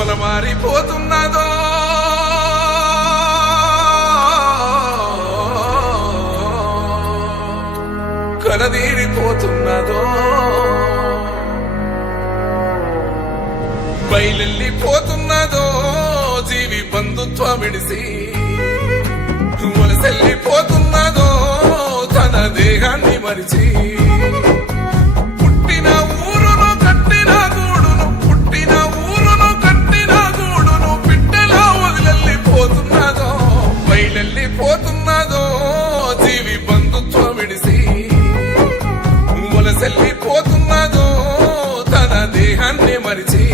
పొలమారిపోతున్నదో కలదీరిపోతున్నదో బయలెళ్ళిపోతున్నదో జీవి బంధుత్వం విడిసి వలసెళ్ళిపోతున్నదో తన దేహాన్ని మరిచి పుట్టిన ఊరును కట్టిన గూడును పుట్టిన ఊరును కట్టిన గూడును బిడ్డలా వదిలెళ్ళిపోతున్నదో బయలెళ్ళిపోతున్నదో జీవి బంధుత్వం విడిసి వలసెళ్ళిపోతున్నదో తన దేహాన్ని మరిచి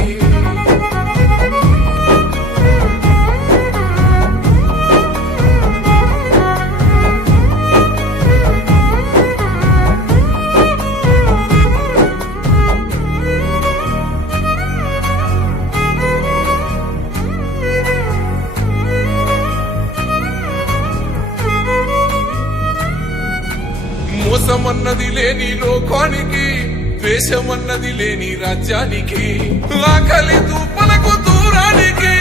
మోసమన్నది లేని లోకానికి ద్వేషమన్నది లేని రాజ్యానికి ఆకలి దూపలకు దూరానికి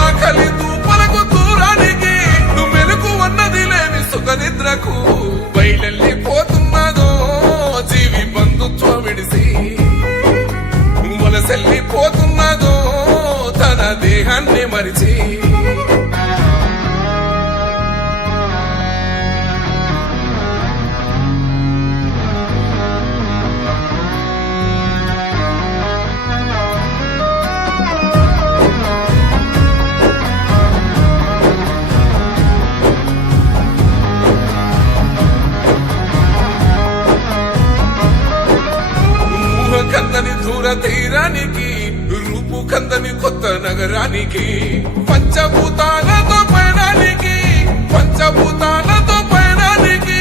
ఆకలి దూపలకు దూరానికి మెలకు అన్నది లేని సుఖనిద్రకు బయలెళ్ళిపోతున్నదో జీవి బంధుత్వం విడిసి వలసెళ్ళిపోతున్నదో తన దేహాన్ని మరిచి కందని దూర తీరానికి రూపు కందని కొత్త నగరానికి పంచభూతాలతో పయనానికి పంచభూతాలతో పయనానికి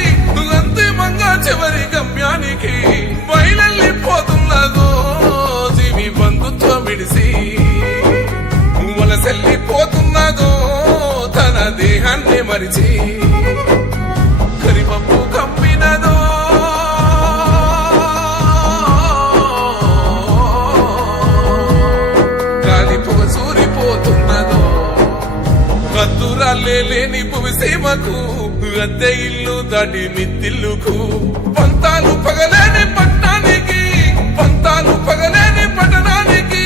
అంతిమంగా చివరి గమ్యానికి బయలెళ్ళిపోతున్నదో జీవి బంధుత్వం విడిసి వలసెళ్ళిపోతున్నదో తన దేహాన్ని మరిచి కరిమప్పు కమ్మినదో లేని భూమిసీమకు అద్దె ఇల్లు దాటి మిత్తిల్లుకు పంతాలు పగలేని పట్టణానికి పంతాలు పగలేని పట్టణానికి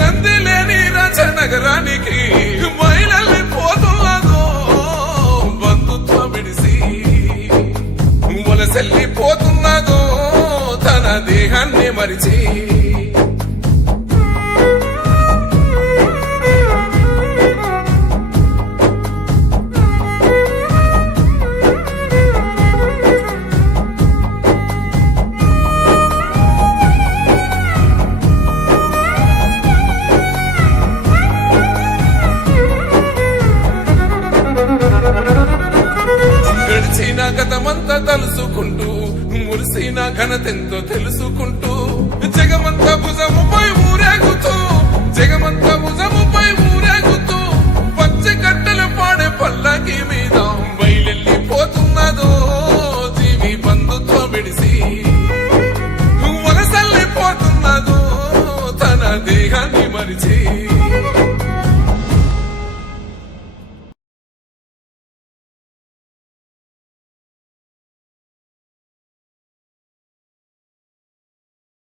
రంది లేని రాజనగరానికి బయలెళ్ళిపోతున్నదో బంధుత్వం విడిసి వలసెళ్ళిపోతున్నదో తన దేహాన్ని మరిచి గడిచిన గతమంతా తలుసుకుంటూ మురిసిన ఘనతెంతో తెలుసుకుంటూ జగమంతా భుజం